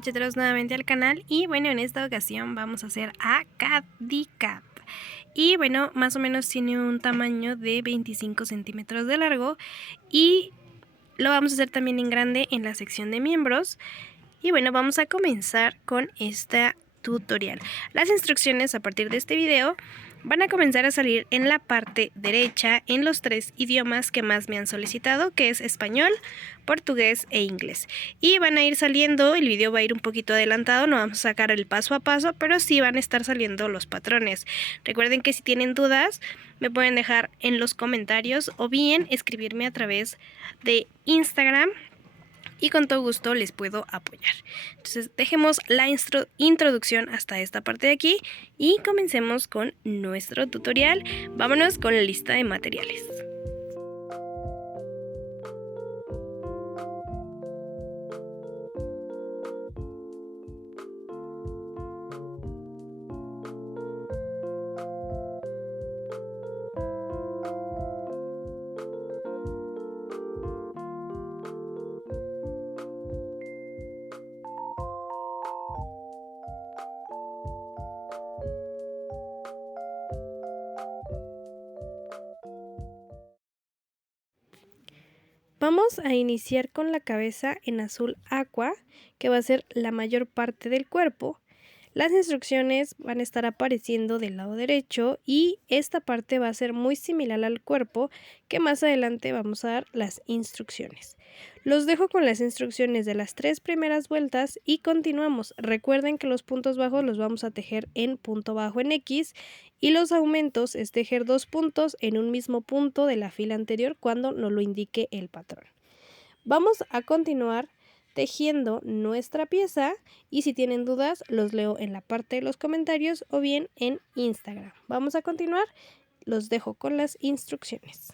crocheteros nuevamente al canal y bueno, en esta ocasión vamos a hacer a Caddy Cat. Y bueno, más o menos tiene un tamaño de 25 centímetros de largo y lo vamos a hacer también en grande en la sección de miembros. Y bueno, vamos a comenzar con este tutorial. Las instrucciones a partir de este video van a comenzar a salir en la parte derecha en los 3 idiomas que más me han solicitado, que es español, portugués e inglés. Y van a ir saliendo, el video va a ir un poquito adelantado, no vamos a sacar el paso a paso, pero sí van a estar saliendo los patrones. Recuerden que si tienen dudas, me pueden dejar en los comentarios o bien escribirme a través de Instagram. Y con todo gusto les puedo apoyar. Entonces dejemos la introducción hasta esta parte de aquí y comencemos con nuestro tutorial. Vámonos con la lista de materiales. Vamos a iniciar con la cabeza en azul aqua, que va a ser la mayor parte del cuerpo. Las instrucciones van a estar apareciendo del lado derecho y esta parte va a ser muy similar al cuerpo, que más adelante vamos a dar las instrucciones. Los dejo con las instrucciones de las 3 primeras vueltas y continuamos. Recuerden que los puntos bajos los vamos a tejer en punto bajo en X y los aumentos es tejer 2 puntos en un mismo punto de la fila anterior cuando nos lo indique el patrón. Vamos a continuar tejiendo nuestra pieza y si tienen dudas los leo en la parte de los comentarios o bien en Instagram. Vamos a continuar, los dejo con las instrucciones.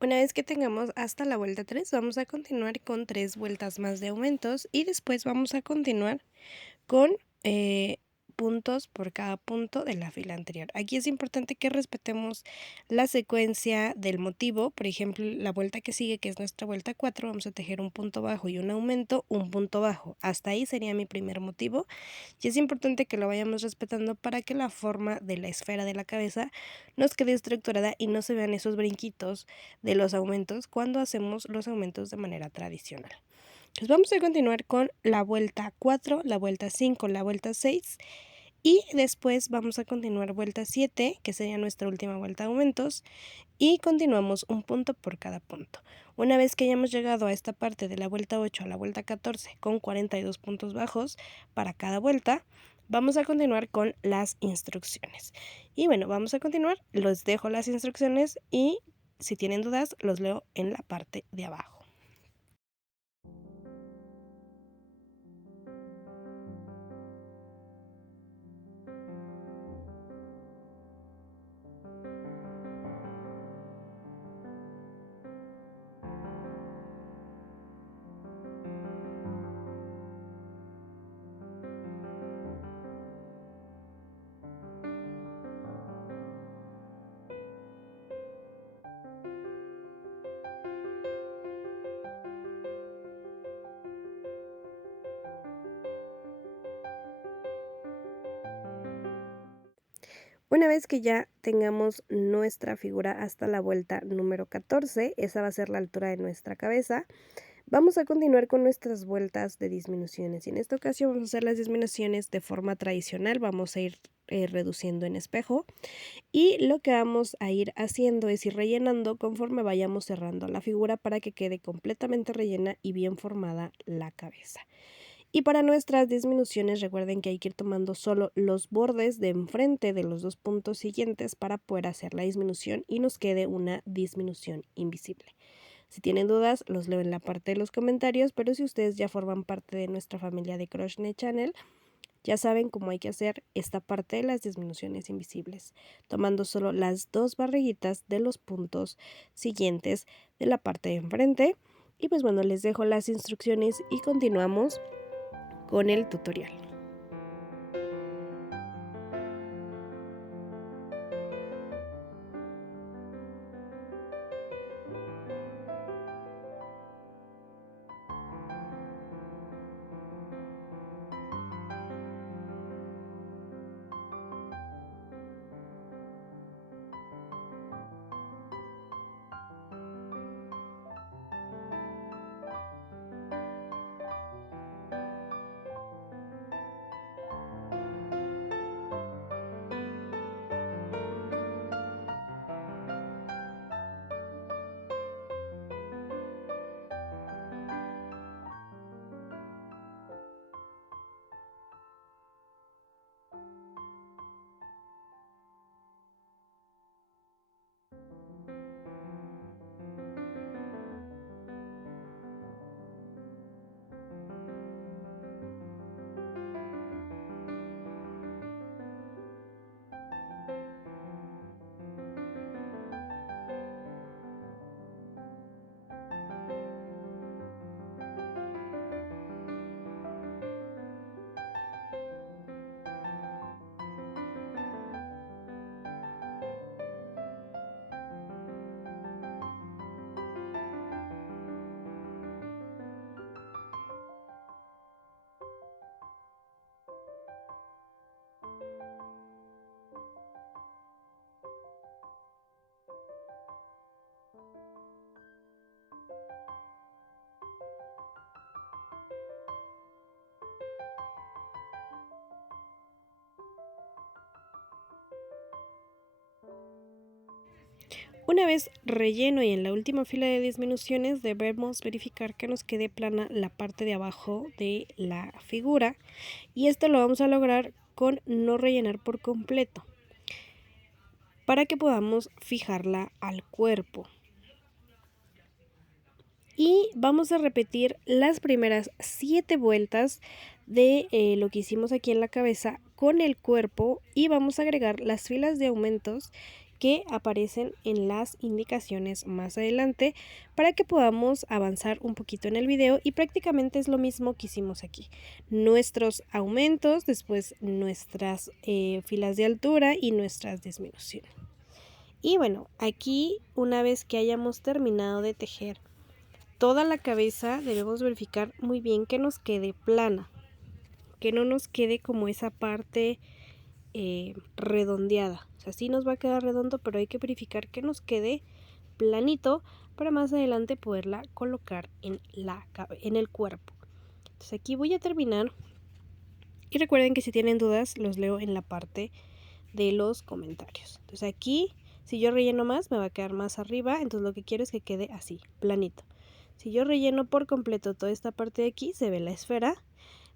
Una vez que tengamos hasta la vuelta 3, vamos a continuar con 3 vueltas más de aumentos y después vamos a continuar con puntos por cada punto de la fila anterior. Aquí es importante que respetemos la secuencia del motivo. Por ejemplo, la vuelta que sigue, que es nuestra vuelta 4, vamos a tejer un punto bajo y un aumento, un punto bajo. Hasta ahí sería mi primer motivo y es importante que lo vayamos respetando para que la forma de la esfera de la cabeza nos quede estructurada y no se vean esos brinquitos de los aumentos cuando hacemos los aumentos de manera tradicional. Pues vamos a continuar con la vuelta 4, la vuelta 5, la vuelta 6 y después vamos a continuar vuelta 7, que sería nuestra última vuelta de aumentos, y continuamos un punto por cada punto. Una vez que hayamos llegado a esta parte de la vuelta 8 a la vuelta 14 con 42 puntos bajos para cada vuelta, vamos a continuar con las instrucciones. Y bueno, vamos a continuar, los dejo las instrucciones y si tienen dudas los leo en la parte de abajo. Una vez que ya tengamos nuestra figura hasta la vuelta número 14, esa va a ser la altura de nuestra cabeza, vamos a continuar con nuestras vueltas de disminuciones. Y en esta ocasión vamos a hacer las disminuciones de forma tradicional, vamos a ir reduciendo en espejo. Y lo que vamos a ir haciendo es ir rellenando conforme vayamos cerrando la figura para que quede completamente rellena y bien formada la cabeza. Y para nuestras disminuciones recuerden que hay que ir tomando solo los bordes de enfrente de los dos puntos siguientes para poder hacer la disminución y nos quede una disminución invisible. Si tienen dudas, los leo en la parte de los comentarios, pero si ustedes ya forman parte de nuestra familia de Crochenet Channel, ya saben cómo hay que hacer esta parte de las disminuciones invisibles, tomando solo las dos barriguitas de los puntos siguientes de la parte de enfrente. Y pues bueno, les dejo las instrucciones y continuamos con el tutorial. Una vez relleno y en la última fila de disminuciones debemos verificar que nos quede plana la parte de abajo de la figura, y esto lo vamos a lograr con no rellenar por completo para que podamos fijarla al cuerpo. Y vamos a repetir las primeras 7 vueltas de lo que hicimos aquí en la cabeza con el cuerpo, y vamos a agregar las filas de aumentos que aparecen en las indicaciones más adelante para que podamos avanzar un poquito en el video. Y prácticamente es lo mismo que hicimos aquí: nuestros aumentos, después nuestras filas de altura y nuestras disminuciones. Y bueno, aquí una vez que hayamos terminado de tejer toda la cabeza, debemos verificar muy bien que nos quede plana, que no nos quede como esa parte redondeada. O sea, sí nos va a quedar redondo, pero hay que verificar que nos quede planito para más adelante poderla colocar en el cuerpo. Entonces aquí voy a terminar, y recuerden que si tienen dudas los leo en la parte de los comentarios. Entonces aquí, si yo relleno más, me va a quedar más arriba, entonces lo que quiero es que quede así, planito. Si yo relleno por completo toda esta parte de aquí, se ve la esfera,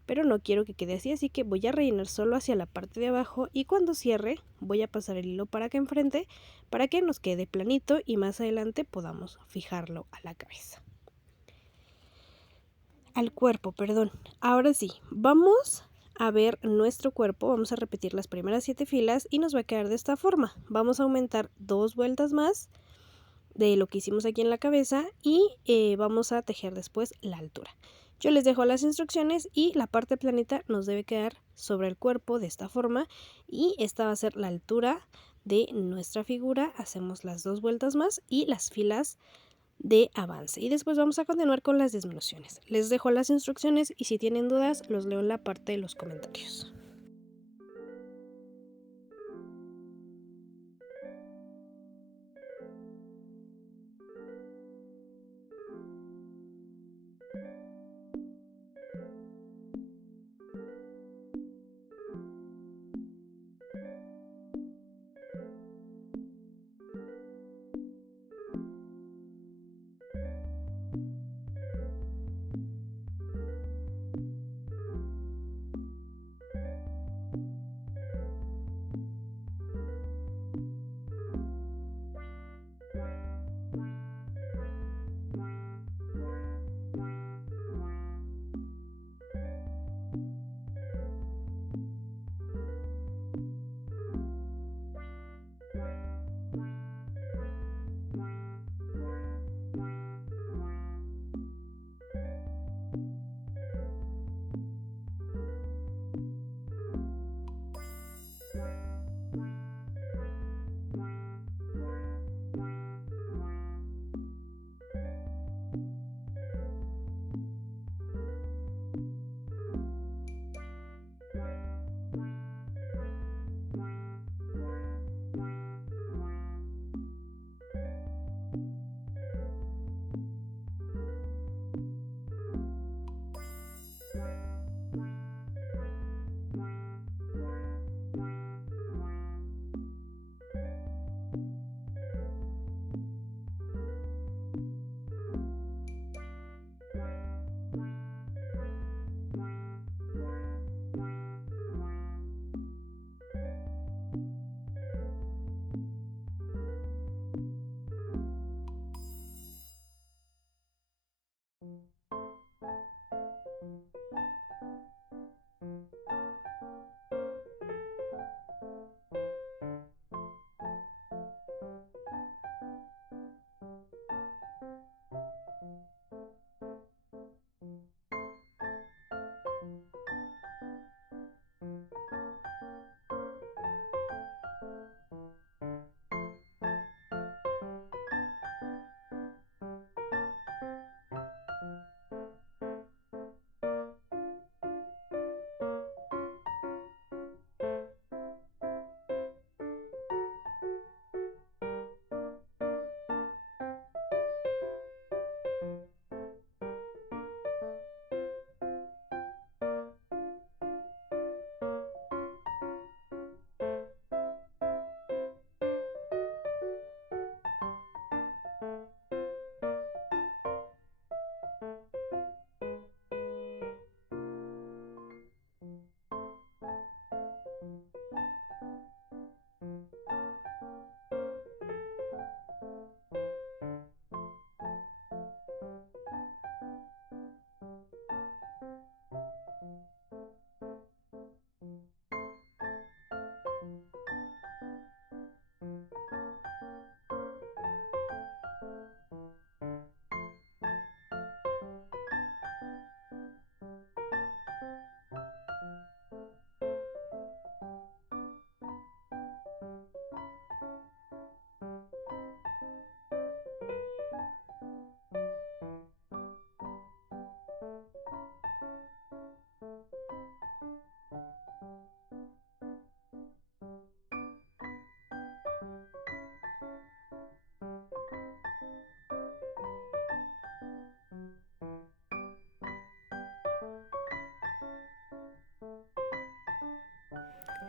pero no quiero que quede así, así que voy a rellenar solo hacia la parte de abajo, y cuando cierre voy a pasar el hilo para acá enfrente para que nos quede planito y más adelante podamos fijarlo a la cabeza. Al cuerpo, perdón. Ahora sí, vamos a ver nuestro cuerpo. Vamos a repetir las primeras 7 filas y nos va a quedar de esta forma. Vamos a aumentar 2 vueltas más de lo que hicimos aquí en la cabeza y vamos a tejer después la altura. Yo les dejo las instrucciones, y la parte planita nos debe quedar sobre el cuerpo de esta forma, y esta va a ser la altura de nuestra figura. Hacemos las 2 vueltas más y las filas de avance, y después vamos a continuar con las disminuciones. Les dejo las instrucciones y si tienen dudas los leo en la parte de los comentarios.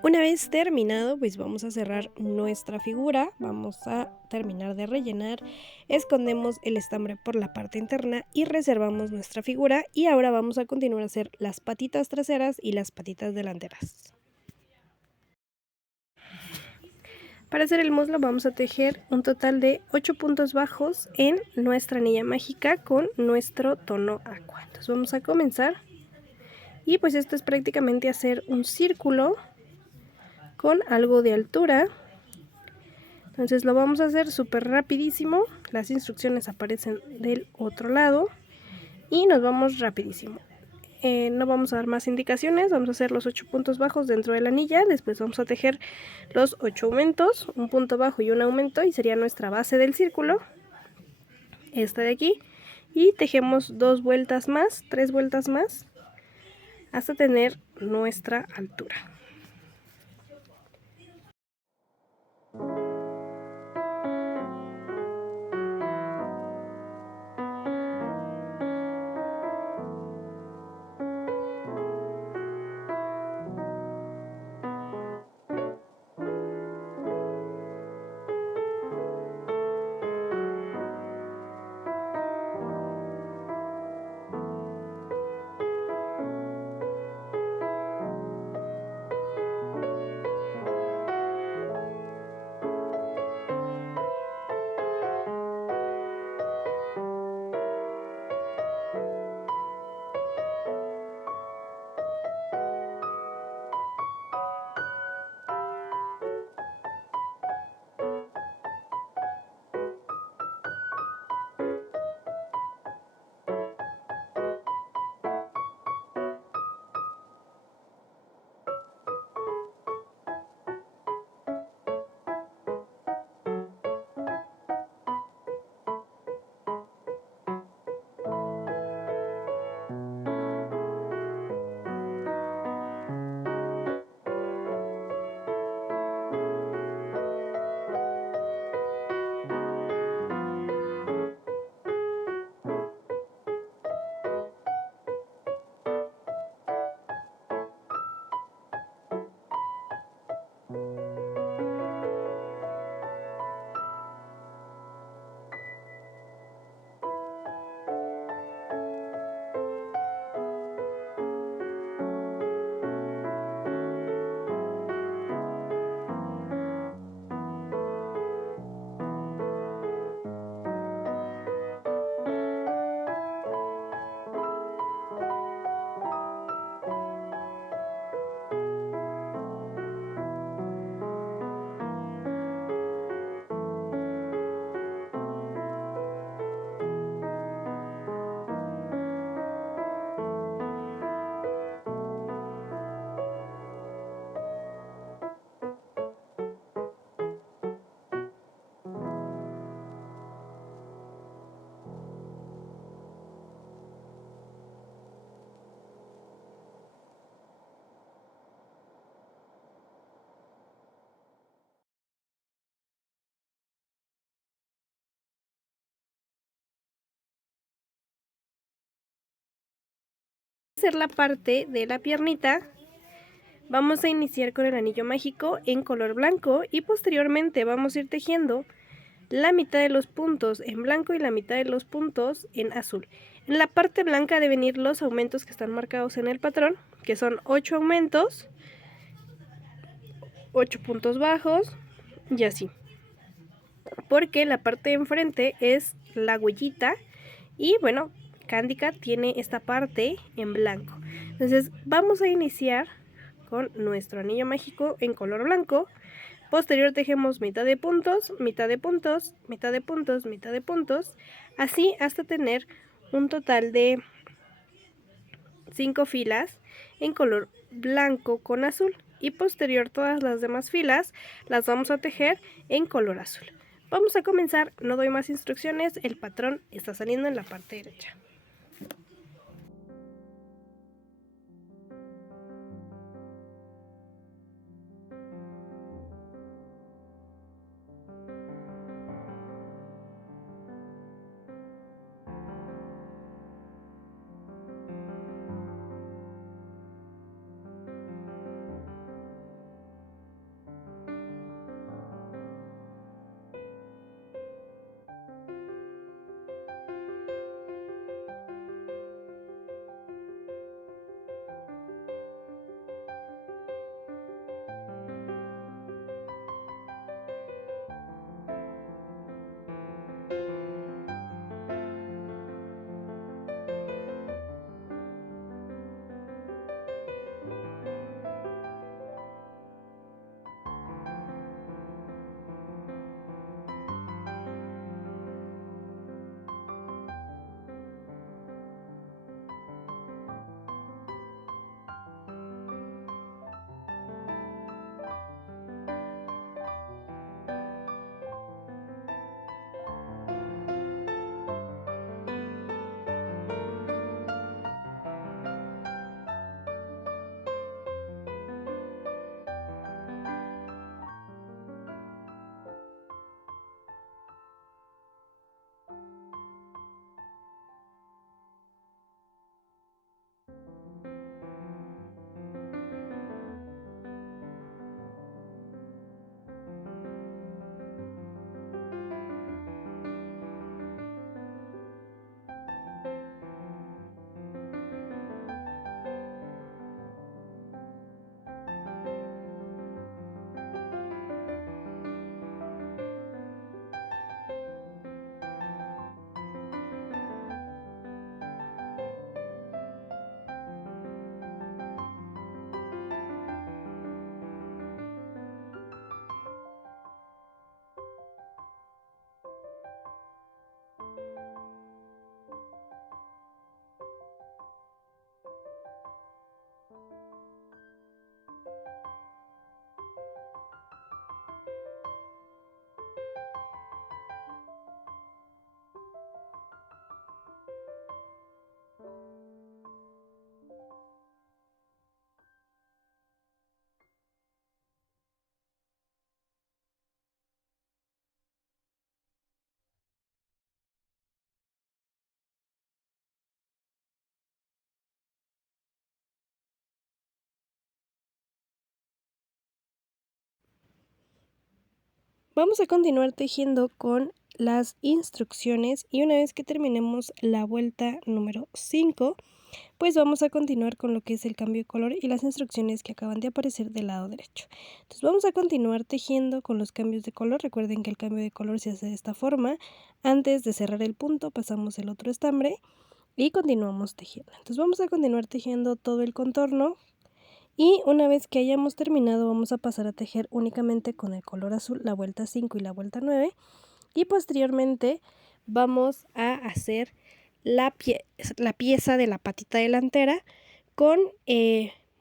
Una vez terminado, pues vamos a cerrar nuestra figura, vamos a terminar de rellenar, escondemos el estambre por la parte interna y reservamos nuestra figura, y ahora vamos a continuar a hacer las patitas traseras y las patitas delanteras. Para hacer el muslo vamos a tejer un total de 8 puntos bajos en nuestra anilla mágica con nuestro tono aqua. Entonces vamos a comenzar, y pues esto es prácticamente hacer un círculo con algo de altura. Entonces lo vamos a hacer súper rapidísimo, las instrucciones aparecen del otro lado y nos vamos rapidísimo. No vamos a dar más indicaciones, vamos a hacer los 8 puntos bajos dentro de la anilla, después vamos a tejer los 8 aumentos, un punto bajo y un aumento, y sería nuestra base del círculo, esta de aquí, y tejemos 2 vueltas más, 3 vueltas más, hasta tener nuestra altura. Hacer la parte de la piernita, vamos a iniciar con el anillo mágico en color blanco y posteriormente vamos a ir tejiendo la mitad de los puntos en blanco y la mitad de los puntos en azul. En la parte blanca deben ir los aumentos que están marcados en el patrón, que son 8 aumentos, 8 puntos bajos y así, porque la parte de enfrente es la huellita y bueno, Cándica tiene esta parte en blanco. Entonces vamos a iniciar con nuestro anillo mágico en color blanco. Posterior tejemos mitad de puntos, mitad de puntos, mitad de puntos, mitad de puntos, así hasta tener un total de 5 filas en color blanco con azul, y posterior todas las demás filas las vamos a tejer en color azul. Vamos a comenzar, no doy más instrucciones, el patrón está saliendo en la parte derecha. Vamos a continuar tejiendo con las instrucciones y una vez que terminemos la vuelta número 5, pues vamos a continuar con lo que es el cambio de color y las instrucciones que acaban de aparecer del lado derecho. Entonces vamos a continuar tejiendo con los cambios de color. Recuerden que el cambio de color se hace de esta forma. Antes de cerrar el punto pasamos el otro estambre y continuamos tejiendo. Entonces vamos a continuar tejiendo todo el contorno. Y una vez que hayamos terminado vamos a pasar a tejer únicamente con el color azul la vuelta 5 y la vuelta 9 y posteriormente vamos a hacer la pieza de la patita delantera con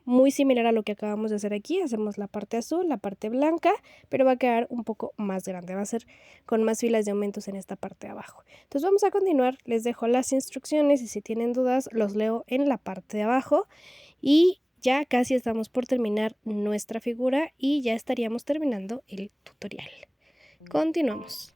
muy similar a lo que acabamos de hacer aquí. Hacemos la parte azul, la parte blanca, pero va a quedar un poco más grande, va a ser con más filas de aumentos en esta parte de abajo. Entonces vamos a continuar, les dejo las instrucciones y si tienen dudas los leo en la parte de abajo y ya casi estamos por terminar nuestra figura y ya estaríamos terminando el tutorial. Continuamos.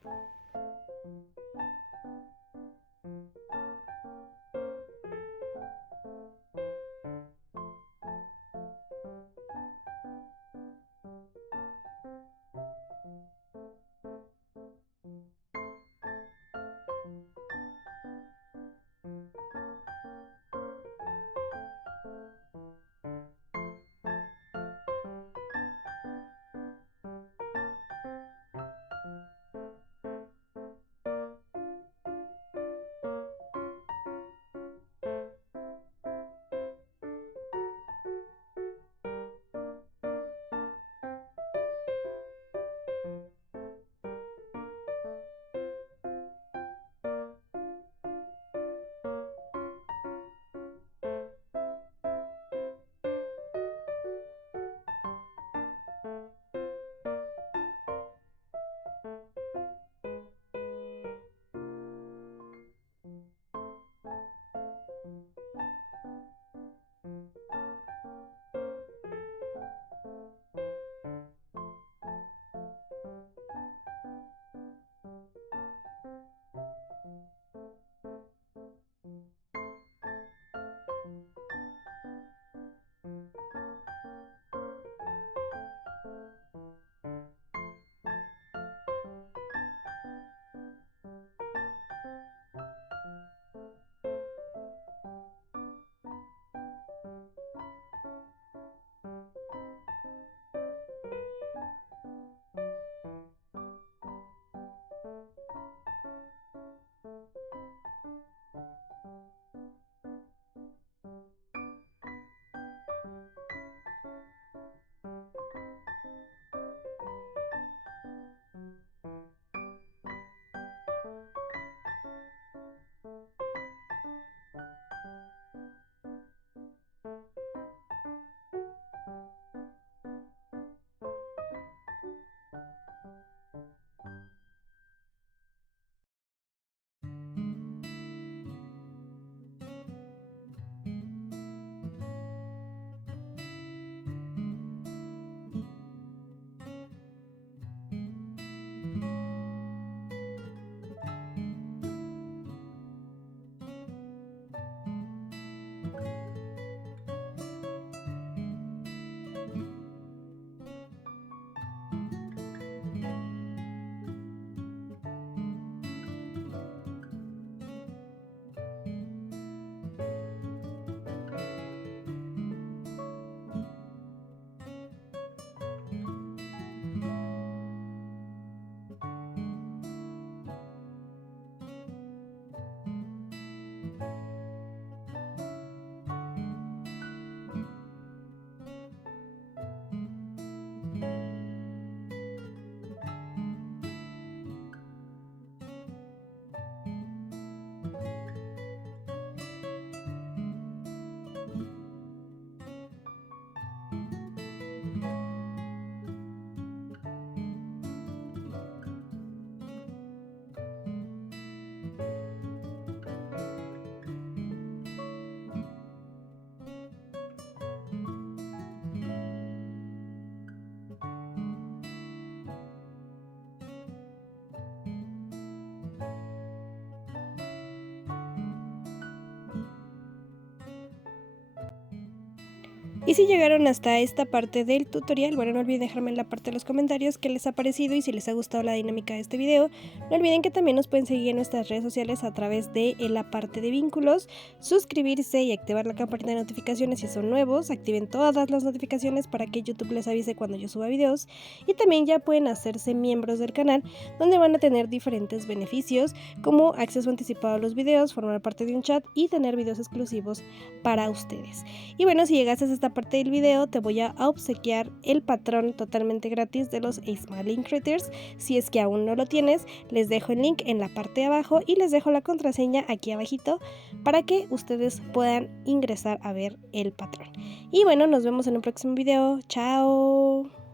Y si llegaron hasta esta parte del tutorial, bueno, no olviden dejarme en la parte de los comentarios qué les ha parecido y si les ha gustado la dinámica de este video. No olviden que también nos pueden seguir en nuestras redes sociales a través de la parte de vínculos, suscribirse y activar la campanita de notificaciones si son nuevos, activen todas las notificaciones para que YouTube les avise cuando yo suba videos, y también ya pueden hacerse miembros del canal, donde van a tener diferentes beneficios como acceso anticipado a los videos, formar parte de un chat y tener videos exclusivos para ustedes. Y bueno, si llegaste a esta parte del video, te voy a obsequiar el patrón totalmente gratis de los Smiling Critters. Si es que aún no lo tienes, les dejo el link en la parte de abajo y les dejo la contraseña aquí abajito para que ustedes puedan ingresar a ver el patrón. Y bueno, nos vemos en un próximo video. ¡Chao!